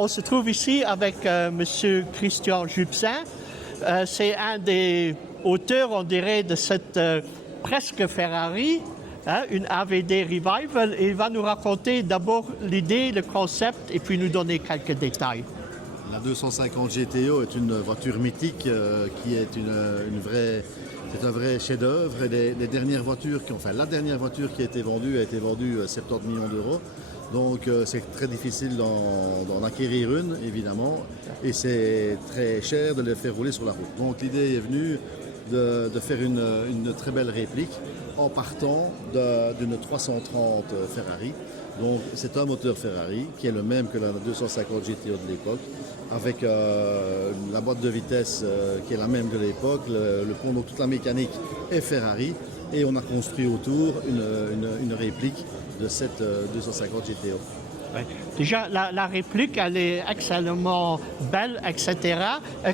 On se trouve ici avec Monsieur Christian Jupsin. C'est un des auteurs, on dirait, de cette presque Ferrari, une AVD Revival. Et il va nous raconter d'abord l'idée, le concept, et puis nous donner quelques détails. La 250 GTO est une voiture mythique qui est c'est un vrai chef-d'œuvre. Les dernières voitures la dernière voiture qui a été vendue 70 millions d'euros. Donc c'est très difficile d'en acquérir une, évidemment, et c'est très cher de les faire rouler sur la route. Donc l'idée est venue de faire une très belle réplique en partant d'une 330 Ferrari. Donc c'est un moteur Ferrari qui est le même que la 250 GTO de l'époque, avec la boîte de vitesse qui est la même que l'époque, le pont, donc toute la mécanique est Ferrari, et on a construit autour une réplique de cette 250 GTO. Ouais. Déjà, la réplique, elle est excellemment belle, etc.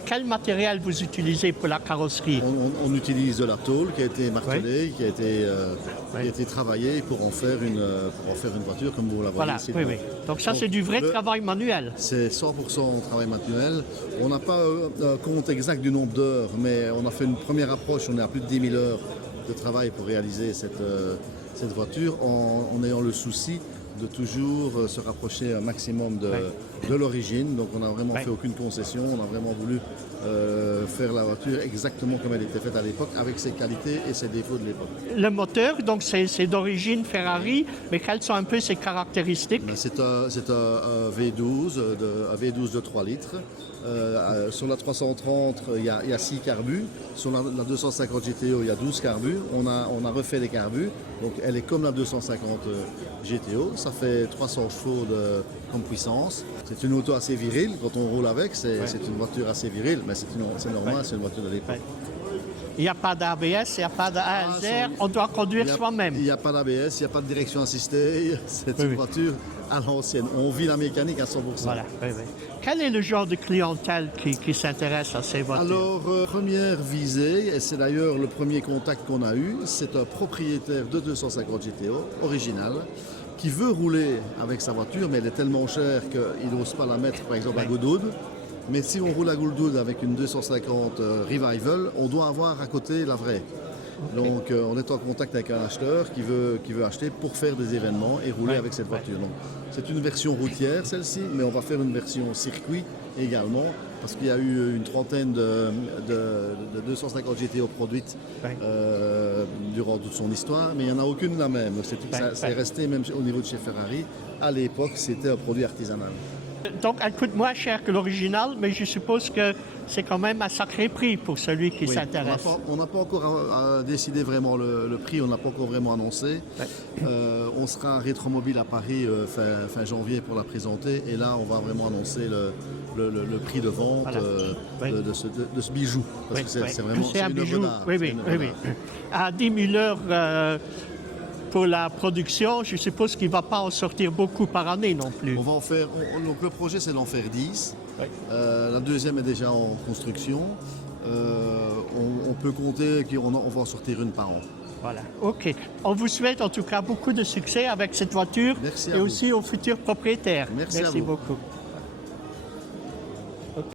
Quel matériel vous utilisez pour la carrosserie? On utilise de la tôle qui a été martelée, qui a été travaillée pour en faire une voiture comme vous la voyez ici. Oui, oui. Donc ça, c'est du vrai travail manuel. C'est 100% travail manuel. On n'a pas un compte exact du nombre d'heures, mais on a fait une première approche. On est à plus de 10 000 heures de travail pour réaliser cette voiture, en ayant le souci de toujours se rapprocher un maximum de l'origine. Donc on n'a vraiment fait aucune concession, on a vraiment voulu faire la voiture exactement comme elle était faite à l'époque, avec ses qualités et ses défauts de l'époque. Le moteur, donc c'est d'origine Ferrari, mais quelles sont un peu ses caractéristiques? C'est un V12, un V12 de 3 litres. Sur la 330, il y a 6 carbus. Sur la 250 GTO, il y a 12 carbus. On a refait les carbus. Donc elle est comme la 250 GTO. Ça fait 300 chevaux comme puissance. C'est une auto assez virile. Quand on roule avec, c'est une voiture assez virile. Mais c'est normal, c'est une voiture de l'époque. Il n'y a pas d'ABS, il n'y a pas d'ASR, on doit conduire soi-même. Il n'y a pas d'ABS, il n'y a pas de direction assistée. C'est une voiture à l'ancienne. On vit la mécanique à 100%. Voilà, oui. Quel est le genre de clientèle qui s'intéresse à ces voitures? Alors, première visée, et c'est d'ailleurs le premier contact qu'on a eu, c'est un propriétaire de 250 GTO, original, qui veut rouler avec sa voiture, mais elle est tellement chère qu'il n'ose pas la mettre, par exemple, à Goodwood. Mais si on roule à Goodwood avec une 250 Revival, on doit avoir à côté la vraie. Donc on est en contact avec un acheteur qui veut acheter pour faire des événements et rouler avec cette voiture. Donc c'est une version routière celle-ci, mais on va faire une version circuit également, parce qu'il y a eu une trentaine de 250 GTO produites durant toute son histoire, mais il n'y en a aucune la même. C'est resté même au niveau de chez Ferrari. À l'époque, c'était un produit artisanal. Donc, elle coûte moins cher que l'original, mais je suppose que c'est quand même un sacré prix pour celui qui s'intéresse. On n'a pas encore décidé vraiment le prix, on n'a pas encore vraiment annoncé. On sera à Rétromobile à Paris fin janvier pour la présenter, et là, on va vraiment annoncer le prix de vente de ce bijou. Parce que c'est vraiment un bijou. Oui. À 10 000 heures pour la production, je suppose qu'il ne va pas en sortir beaucoup par année non plus. On va en faire. Donc le projet, c'est d'en faire 10. La deuxième est déjà en construction. On peut compter qu'on va en sortir une par an. Voilà, ok. On vous souhaite en tout cas beaucoup de succès avec cette voiture. Merci à et vous. Aussi aux futurs propriétaires. Merci beaucoup.